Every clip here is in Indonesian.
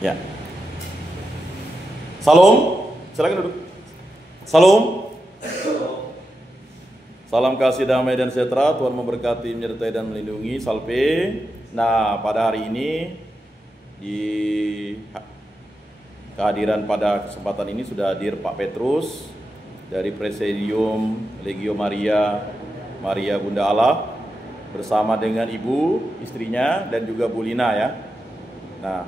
Ya. Salam, silakan duduk. Salam. Salam kasih damai dan sejahtera, Tuhan memberkati, menyertai dan melindungi. Salve. Nah, pada hari ini di kehadiran pada kesempatan ini sudah hadir Pak Petrus dari Presidium Legio Maria Bunda Allah bersama dengan ibu, istrinya, dan juga Bu Lina ya. Nah,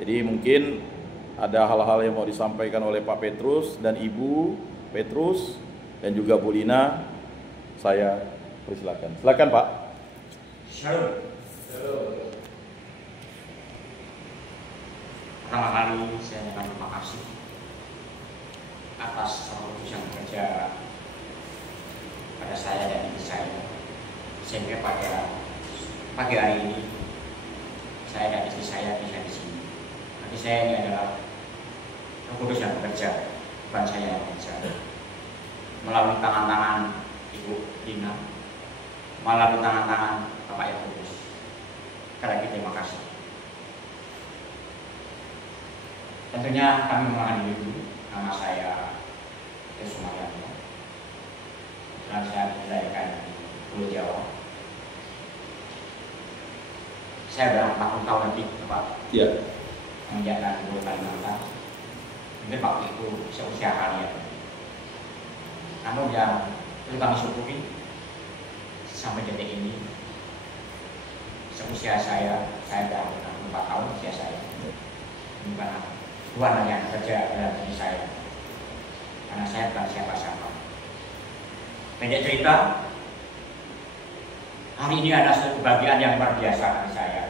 jadi mungkin ada hal-hal yang mau disampaikan oleh Pak Petrus dan Ibu Petrus dan juga Bu Lina. Saya persilakan. Silakan Pak. Shalom. Pertama kali saya mengucapkan terima kasih atas seluruh yang bekerja pada saya dan istri saya, sehingga pada pagi hari ini saya dan istri saya bisa di sini. Bagi saya ini adalah Roh Kudus yang bekerja, bukan saya yang bekerja. Melalui tangan-tangan Ibu Lina, melalui tangan-tangan Bapak Yakobus. Sekali lagi terima kasih. Tentunya kami mengenal diri. Nama saya Sumaryanto. Dan saya dilahirkan di Pulau Jawa. Saya sudah 40 tahun lebih, Pak. Iya. Menjalankan Pulau Kalimantan. Mungkin waktu itu seusia kalian. Namun yang perlu kami syukuri sampai detik ini, seusia saya sudah 64 tahun usia saya. Bukan Tuhan yang bekerja dalam diri saya, karena saya bukan siapa-siapa. Pendek cerita, hari ini ada suatu kebahagiaan yang luar biasa bagi saya.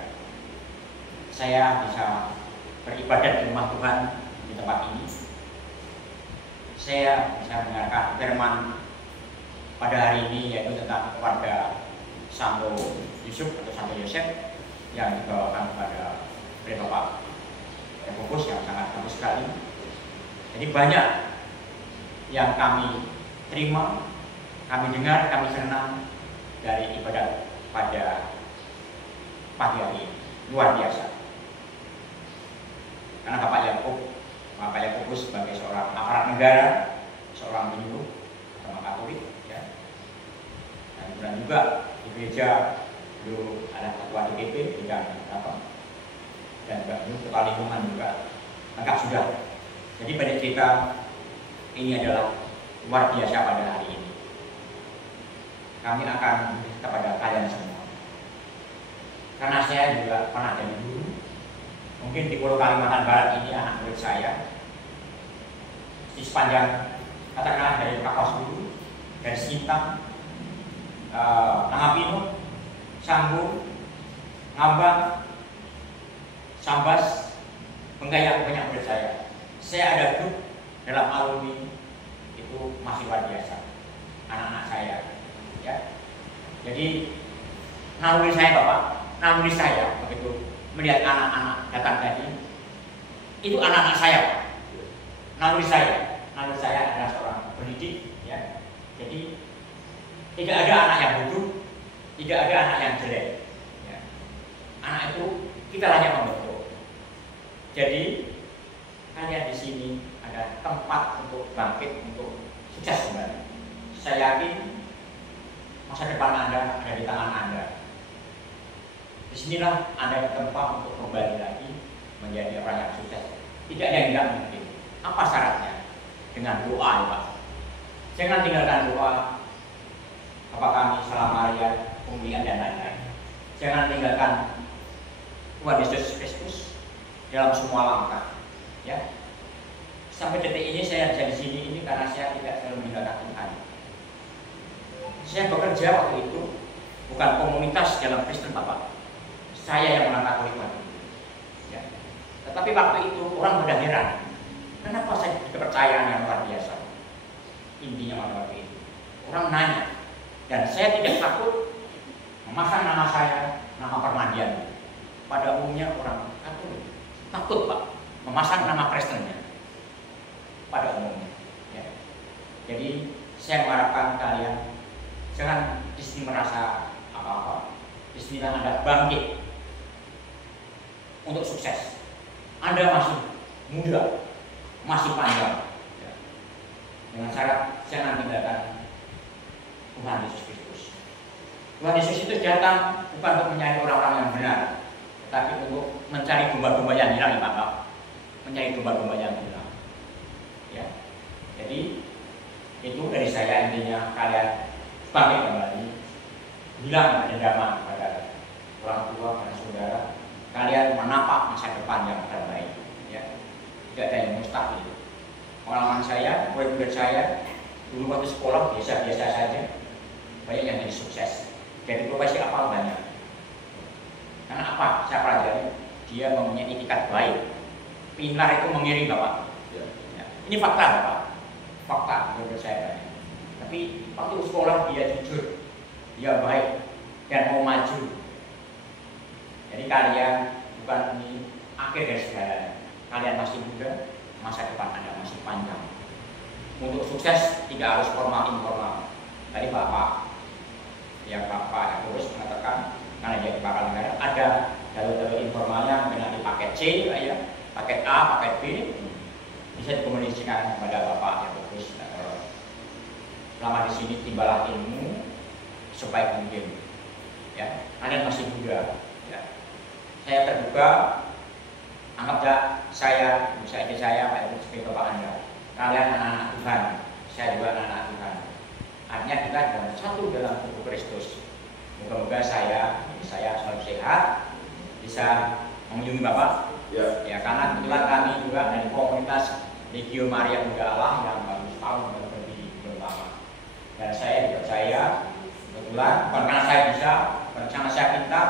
Saya bisa beribadat di rumah Tuhan di tempat ini. Saya bisa mendengarkan firman pada hari ini, yaitu tentang keluarga Santo Yusuf atau Santo Yosef yang dibawakan kepada Bapak Yakobus yang sangat bagus sekali. Jadi banyak yang kami terima, kami dengar, kami senang dari ibadat pada pagi hari ini. Luar biasa. Karena Bapak Yakobus sebagai seorang aparat negara, seorang penyuluh agama Katolik, ya. Dan juga di gereja dulu ada ketua DPP, tidak apa. Dan juga ketua lingkungan juga lengkap sudah. Jadi pada kita ini adalah luar biasa pada hari ini. Kami akan kepada kalian semua. Karena saya juga pernah jadi guru. Mungkin di Pulau Kalimantan Barat ini anak murid saya. Di sepanjang katakanlah dari Kapas dulu, dari Sintang, Nangapino, Sanggu, Ngambang, Sambas, Penggayang, banyak murid saya. Saya ada grup dalam alumni itu masih luar biasa, anak-anak saya, ya. Jadi naluri saya Bapak, naluri saya begitu melihat anak-anak datang tadi, itu anak-anak saya, Pak. Naluri saya adalah seorang pendidik, ya. Jadi tidak ada anak yang bodoh, tidak ada anak yang jelek, ya. Anak itu kita hanya membentuk. Jadi kalian di sini ada tempat untuk bangkit, untuk sukses kembali. Saya yakin masa depan Anda ada di tangan Anda. Disinilah Anda tempat untuk kembali lagi menjadi orang yang sukses. Tidak ada yang tidak mungkin. Apa syaratnya? Dengan doa, ya Pak. Jangan tinggalkan doa. Bapak kami, Salam Maria, Pemilihan dan lain-lain. Jangan tinggalkan Tuhan Yesus Kristus dalam semua langkah, ya. Sampai detik ini saya ada di sini ini karena saya tidak selalu meninggalkan Tuhan. Saya bekerja waktu itu bukan komunitas dalam Kristen Bapak. Saya yang menangkap Tuhan, ya. Tetapi waktu itu orang pada heran, kenapa saya kepercayaan yang luar biasa. Intinya waktu itu orang nanya, dan saya tidak takut memasang nama saya, nama Permandian. Pada umumnya orang Katolik takut Pak memasang nama Kristennya pada umumnya, ya. Jadi saya mengharapkan kalian jangan di sini merasa apa-apa. Di sini Anda bangkit untuk sukses. Anda masih muda, masih panjang. Ya. Dengan syarat jangan tinggalkan Tuhan Yesus Kristus. Tuhan Yesus itu datang bukan untuk mencari orang-orang yang benar, tetapi untuk mencari domba-domba yang hilang, Bapak. Mencari domba-domba yang hilang. Ya. Jadi itu dari saya, intinya kalian bangkit kembali, bilang dendam kepada orang tua, pada saudara, kalian menapak masa depan yang terbaik. Ya. Tidak ada yang mustahil. Pengalaman saya, murid-murid saya dulu waktu sekolah biasa-biasa saja, banyak yang jadi sukses. Jadi profesi apa banyak. Karena apa? Saya pelajari, dia mempunyai itikat baik. Pintar itu mengiring, Bapak. Ya. Ini fakta, Bapak. Fakta menurut saya banyak. Tapi waktu sekolah dia jujur, dia baik dan mau maju. Jadi kalian bukan ini akhir dari segalanya. Kalian masih muda, masa depan Anda masih panjang. Untuk sukses tidak harus formal informal. Tadi Bapak yang terus mengatakan karena dia kepala negara ada jalur-jalur informalnya mengenai paket C, ya, paket A, paket B, bisa dikomunikasikan kepada Bapak yang bagus. Selama di sini timbalah ilmu sebaik mungkin. Ya, kalian masih muda. Ya. Saya terbuka. Anggaplah saya, Pak Ibu sebagai Bapak Anda. Kalian anak-anak Tuhan, saya juga anak-anak Tuhan. Artinya kita dalam satu dalam tubuh Kristus. Moga-moga saya selalu sehat, bisa mengunjungi Bapak. Ya. Ya, karena kebetulan kami juga dari komunitas Legio Maria Bunda Allah yang baru setahun berdiri belum lama. Dan saya dipercaya kebetulan bukan karena saya bisa, bukan karena saya pintar,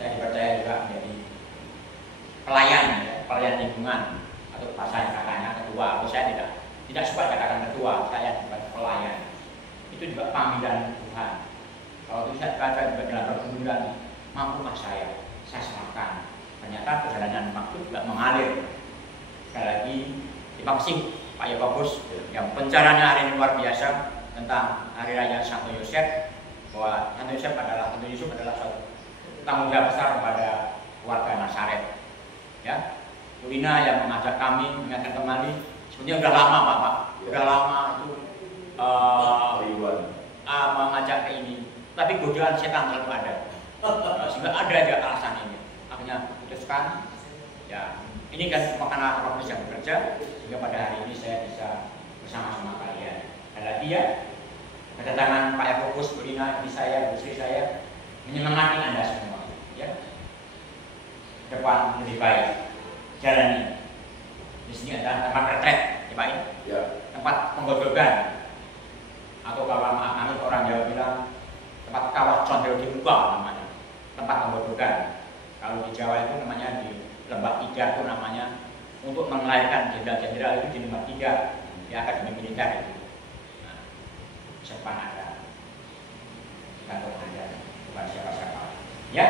saya dipercaya juga menjadi pelayan, ya, pelayan lingkungan atau bahasa katanya ketua. Atau saya tidak suka katakan ketua, saya sebagai pelayan. Itu juga panggilan Tuhan. Kalau itu saya baca juga dalam pergumulan, mampukah saya serahkan. Ternyata perjalanan waktu juga mengalir. Sekali lagi, terima kasih Pak Yakobus yang pencaraannya hari ini luar biasa tentang Hari Raya Santo Yosef, bahwa Santo Yosef adalah satu tanggung jawab besar kepada warga Nazaret. Ya, Bu Lina yang mengajak kami mengingatkan kembali, sebenarnya udah lama Pak, udah lama itu mengajak ke ini, tapi godaan setan selalu ada, sehingga ada aja alasan ini. Akhirnya putuskan, ya ini kan karena proses yang bekerja, sehingga pada hari ini saya bisa bersama-sama kalian. Dan lagi ya, kedatangan Pak Yakobus, Bu Lina, istri saya menyemangati Anda semua, ya. Depan lebih baik, jalani. Di sini ada tempat retret, ya Pak, ya. Tempat penggodogan, atau kalau kami orang Jawa bilang tempat kawah condel di muka namanya, tempat penggodogan. Kalau di Jawa itu namanya di Lembah Tiga itu namanya untuk melahirkan jenderal-jenderal itu di Lembah Tiga di Akademi Militer itu. Nah, depan ada, kantor Anda, bukan siapa-siapa. Ya.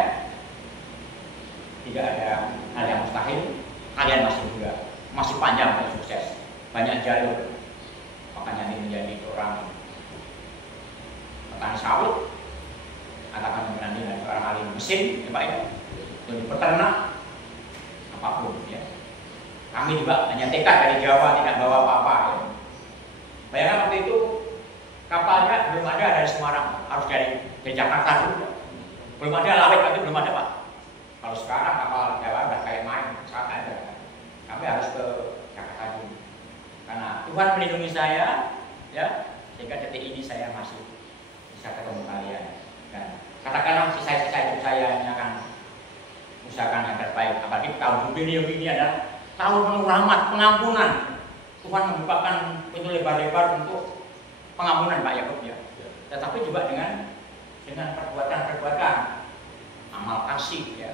Tidak ada hal yang mustahil. Kalian masih muda, masih panjang dan sukses, banyak jalur. Makanya ini menjadi orang petani sawit, katakan nanti dari orang ahli mesin, ya Pak ya, jadi peternak, apapun ya. Kami juga hanya tekad dari Jawa, tidak bawa apa-apa. Ya. Bayangkan waktu itu kapalnya belum ada dari Semarang, harus dari Jakarta dulu. Belum ada lawet, waktu itu belum ada Pak. Kalau sekarang kapal Jawa udah kayak main, saat ada. Kami harus ke Jakarta dulu. Karena Tuhan melindungi saya, ya, sehingga detik ini saya masih bisa ketemu kalian. Dan katakanlah sisa-sisa hidup saya ini akan usahakan yang terbaik. Apalagi tahun jubilium ini adalah tahun penuh rahmat, pengampunan. Tuhan membukakan pintu lebar-lebar untuk pengampunan Pak Yakub ya. Tetapi juga dengan perbuatan-perbuatan amal kasih ya.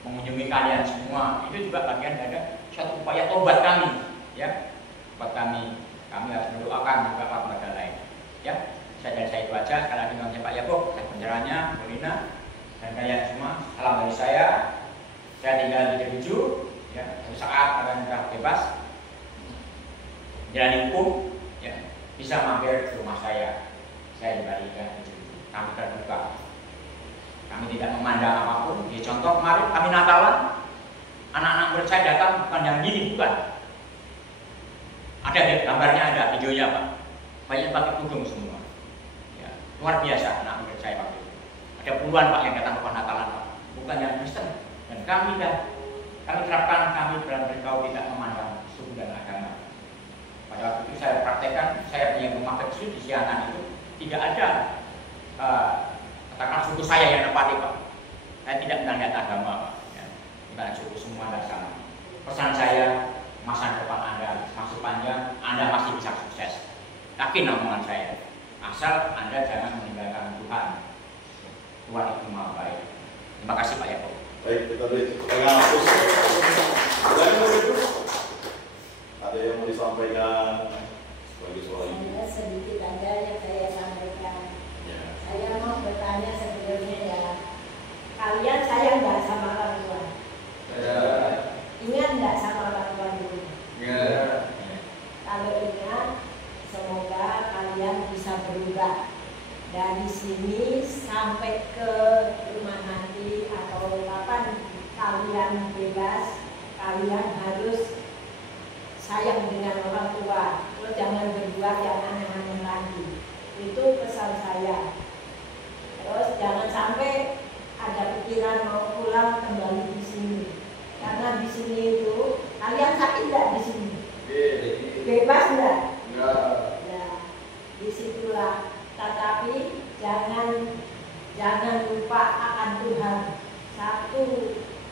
Mengunjungi kalian semua itu juga bagian dari suatu upaya tobat kami ya, buat kami harus mendoakan juga kepada lain ya. Saya itu aja. Sekali lagi dengan Pak Yakub, saya penjaranya, Bu Lina dan kalian semua, salam dari saya tinggal di Jeruju ya, suatu saat kalian sudah bebas jalan hukum ya, bisa mampir ke rumah saya dibalikan di Jeruju. Kami terbuka. Kami tidak memandang apapun. Di contoh kemarin kami Natalan, Anak-anak murid saya datang bukan yang gini, bukan. Ada gambarnya, ada videonya Pak. Banyak pakai tudung semua. Ya, luar biasa anak murid saya waktu itu. Ada puluhan Pak yang datang ke Natalan Pak, bukan yang Kristen. Dan kami terapkan kami dalam bergaul tidak memandang suku dan agama. Pada waktu itu saya praktekkan, saya punya rumah kecil di Sianan itu tidak ada katakan suku saya yang nepati Pak. Saya tidak melihat agama Pak. Ya, bukan suku semua ada sama. Pesan saya, masa depan Anda masih panjang, Anda masih bisa sukses. Yakin omongan saya. Asal Anda jangan meninggalkan Tuhan. Tuhan itu maha baik. Terima kasih Pak Yakob. Baik, kita beri pegang hapus. Ada yang mau disampaikan sebagai soal ini? Ada sedikit aja yang saya sampaikan. Ya. Saya mau bertanya sebelumnya ya. Kalian sayang nggak sama orang tua? Ya. Ingat nggak sama orang tua dulu? Ya. Kalau ingat, semoga kalian bisa berubah dari sini sampai ke rumah nanti atau kapan kalian bebas, kalian harus sayang dengan orang tua. Terus jangan berbuat yang aneh-aneh lagi. Itu pesan saya. Terus jangan sampai ada pikiran mau pulang kembali di sini. Karena di sini itu kalian sakit nggak di sini? Bebas nggak? Ya, disitulah. Tetapi jangan lupa akan Tuhan. Satu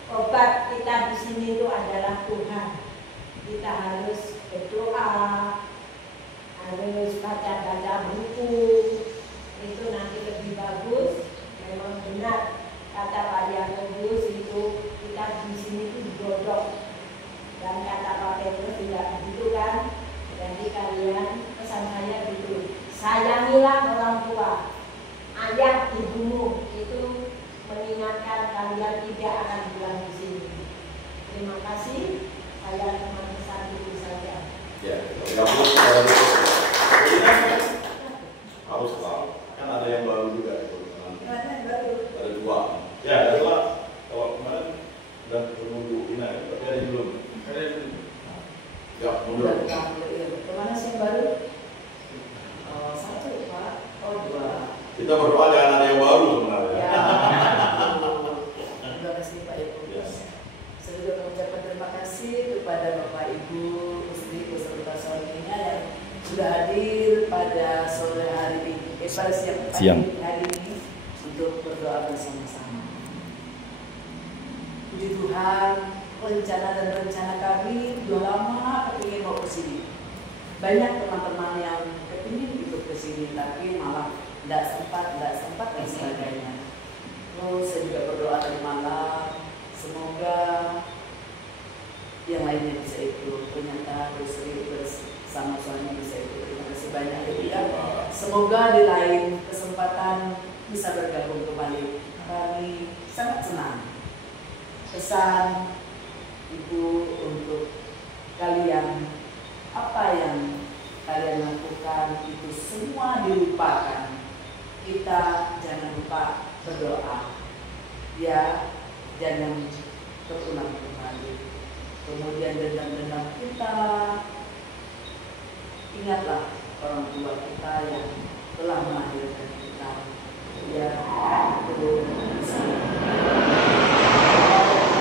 obat kita di sini itu adalah Tuhan. Kita harus berdoa, harus baca-baca buku. Itu nanti lebih bagus. Memang benar kata Pak Yakobus itu kita di sini itu digodok. Dan kata Pak Petrus tidak begitu kan? Jadi kalian, pesan saya gitu. Sayangilah orang tua. Ayah ibumu itu mengingatkan kalian tidak akan pulang di sini. Terima kasih. Saya cuma pesan itu saja. Ya, harus tahu. Kan ada yang baru juga itu. Ada dua. Ya, ada dua. Kalau kemarin udah menunggu ini, tapi ada yang belum. Ya, mundur. Kemana sih yang baru? Satu Pak, dua. Kita berdoa jangan ada yang baru sebenarnya. Ya. Terima kasih Pak Ibu. Yes. Saya juga mengucapkan terima kasih kepada Bapak Ibu, istri beserta suaminya yang sudah hadir pada sore hari ini, pada siang hari ini untuk berdoa bersama-sama. Puji Tuhan, rencana dan rencana kami sudah lama kepingin mau ke sini. Banyak teman-teman yang kepingin ikut ke sini, tapi malah tidak sempat dan sebagainya. Terus saya juga berdoa dari malam, semoga yang lainnya bisa ikut. Ternyata Sri bersama suami bisa ikut. Terima kasih banyak ya. Semoga di lain kesempatan bisa bergabung kembali. Kami sangat senang. Pesan Ibu untuk kalian, apa yang kalian lakukan itu semua dilupakan. Kita jangan lupa berdoa. Ya, jangan terulang kembali. Kemudian dendam-dendam kita, ingatlah orang tua kita yang telah melahirkan kita. Ya, itu bisa.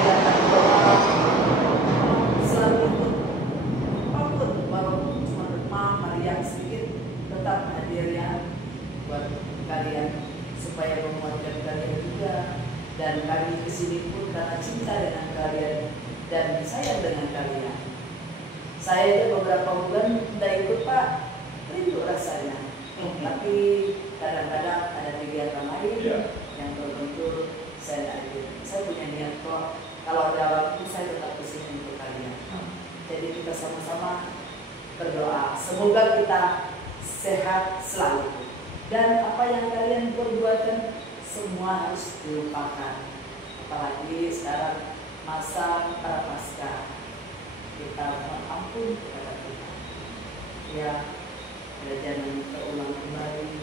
Jangan doa selalu itu apapun, walaupun cuma demam, meriang sedikit, tetap hadir ya buat kalian supaya menguatkan kalian juga. Dan kami kesini pun karena cinta dengan kalian dan sayang dengan kalian. Saya beberapa bulan tidak ikut Pak, rindu rasanya. Tapi kadang-kadang ada kegiatan lain yang tertentu saya hadir. Saya punya niat kok, kalau ada waktu saya tetap kesini untuk kalian. Jadi kita sama-sama berdoa. Semoga kita sehat selalu. Dan apa yang kalian perbuatkan semua harus dilupakan. Apalagi sekarang masa prapaskah. Kita mohon ampun kepada Tuhan. Ya, jangan terulang kembali.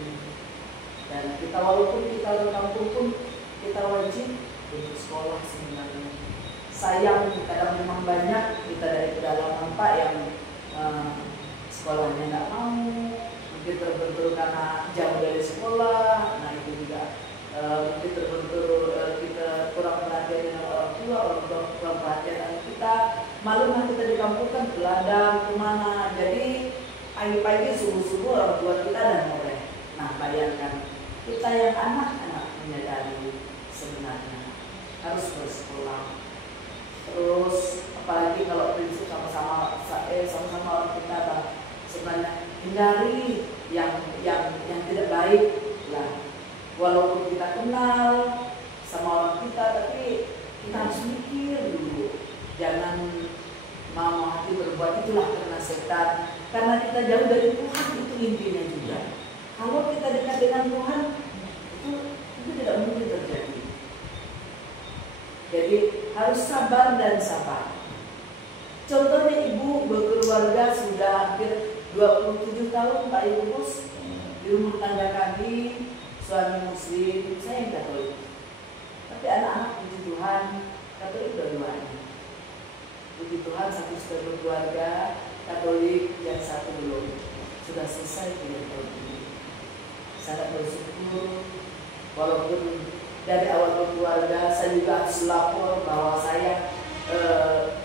Dan kita walaupun kita ke kampung pun kita wajib untuk sekolah sebenarnya. sayang kadang memang banyak kita dari pedalaman Pak yang sekolahnya nggak mau, mungkin terbentur karena jauh dari sekolah. Nah itu juga mungkin terbentur kita kurang perhatian dengan orang tua kurang perhatian dengan kita. Malu kita di kampung kan ke ladang kemana, jadi pagi-pagi subuh-subuh orang tua kita dan mulai. Nah bayangkan kita yang anak-anak menyadari sebenarnya harus bersekolah. Terus apalagi kalau prinsip sama-sama orang kita sebenarnya hindari yang tidak baik lah. Walaupun kita kenal sama orang kita, tapi kita harus mikir dulu. Jangan mau hati berbuat itulah karena setan. Karena kita jauh dari Tuhan, itu intinya juga. Kalau kita dekat dengan Tuhan, itu tidak mungkin terjadi. Jadi harus sabar dan sabar. Contohnya ibu berkeluarga sudah hampir 27 tahun Pak Ibu Bos di rumah tangga kami, suami muslim, saya yang Katolik. Tapi anak-anak puji Tuhan, Katolik dua-duanya. Puji Tuhan satu sudah berkeluarga, Katolik yang satu belum. Sudah selesai 3 tahun ini. Sangat bersyukur, walaupun dari awal berkeluarga saya juga harus lapor bahwa saya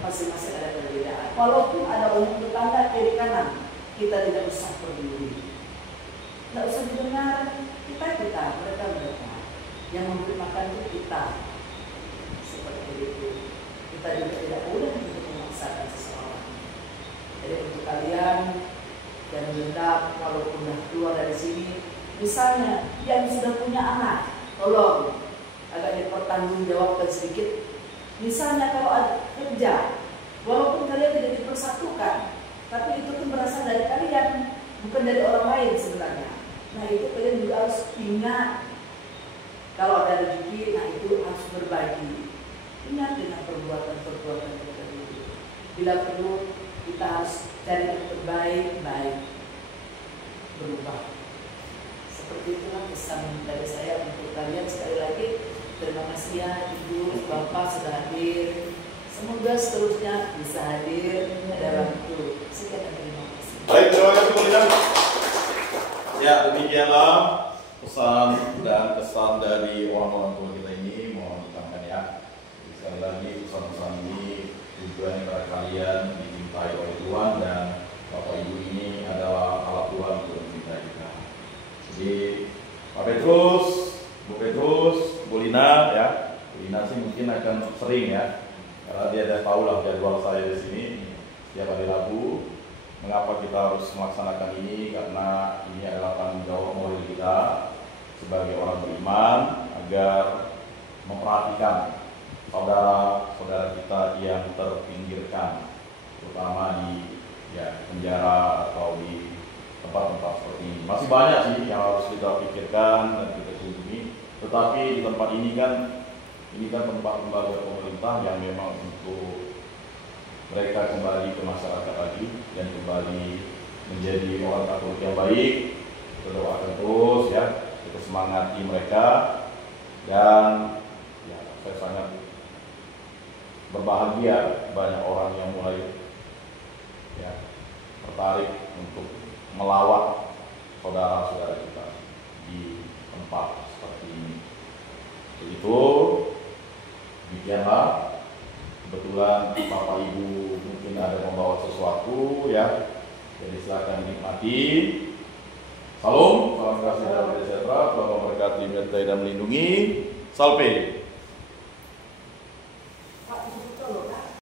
masing-masing ada perbedaan. Walaupun ada orang tetangga kiri kanan, kita tidak usah peduli. Tidak usah didengar, mereka. Yang memberi makan itu kita. Seperti itu. Kita juga tidak boleh untuk memaksakan seseorang. Jadi untuk kalian yang dendam, walaupun sudah keluar dari sini, misalnya yang sudah punya anak, tolong agak dipertanggungjawabkan sedikit. Misalnya kalau ada kerja, walaupun kalian tidak dipersatukan, tapi itu pun berasal dari kalian, bukan dari orang lain sebenarnya. Nah itu kalian juga harus ingat, kalau ada rezeki, nah itu harus berbagi. Ingat dengan perbuatan-perbuatan kita dulu. Bila perlu kita harus cari yang terbaik, berubah. Seperti itulah pesan dari saya untuk kalian. Sekali lagi terima kasih ya Ibu, Bapak sudah hadir. Semoga seterusnya bisa hadir pada waktu. Sekian dan terima kasih. Baik, terima kasih Bu Lina. Ya, demikianlah pesan dan kesan dari orang-orang tua kita ini. Mohon ditanyakan ya. Sekali lagi pesan-pesan ini tujuannya kepada kalian dicintai oleh Tuhan, dan Bapak Ibu ini adalah alat Tuhan untuk mencintai kita. Jadi Pak Petrus, Bu Petrus, Bu Lina ya. Bu Lina sih mungkin akan sering ya, karena dia ada tahu lah jadwal saya di sini setiap hari Rabu. Mengapa kita harus melaksanakan ini? Karena ini adalah tanggung jawab moral kita sebagai orang beriman, agar memperhatikan saudara-saudara kita yang terpinggirkan, terutama di penjara atau di tempat-tempat seperti ini. Masih banyak sih yang harus kita pikirkan dan kita kunjungi. Tetapi di tempat ini kan tempat lembaga pemerintah yang memang untuk mereka kembali ke masyarakat lagi dan kembali menjadi orang Katolik yang baik. Kita doakan terus ya, kita semangati mereka, dan ya, saya sangat berbahagia banyak orang yang mulai tertarik untuk melawat saudara-saudara kita di tempat seperti ini. Begitu, demikianlah. Kebetulan Bapak Ibu mungkin ada membawa sesuatu ya, jadi silakan dinikmati. Salam kasih dan sejahtera, Tuhan memberkati, menyertai dan melindungi. Salve.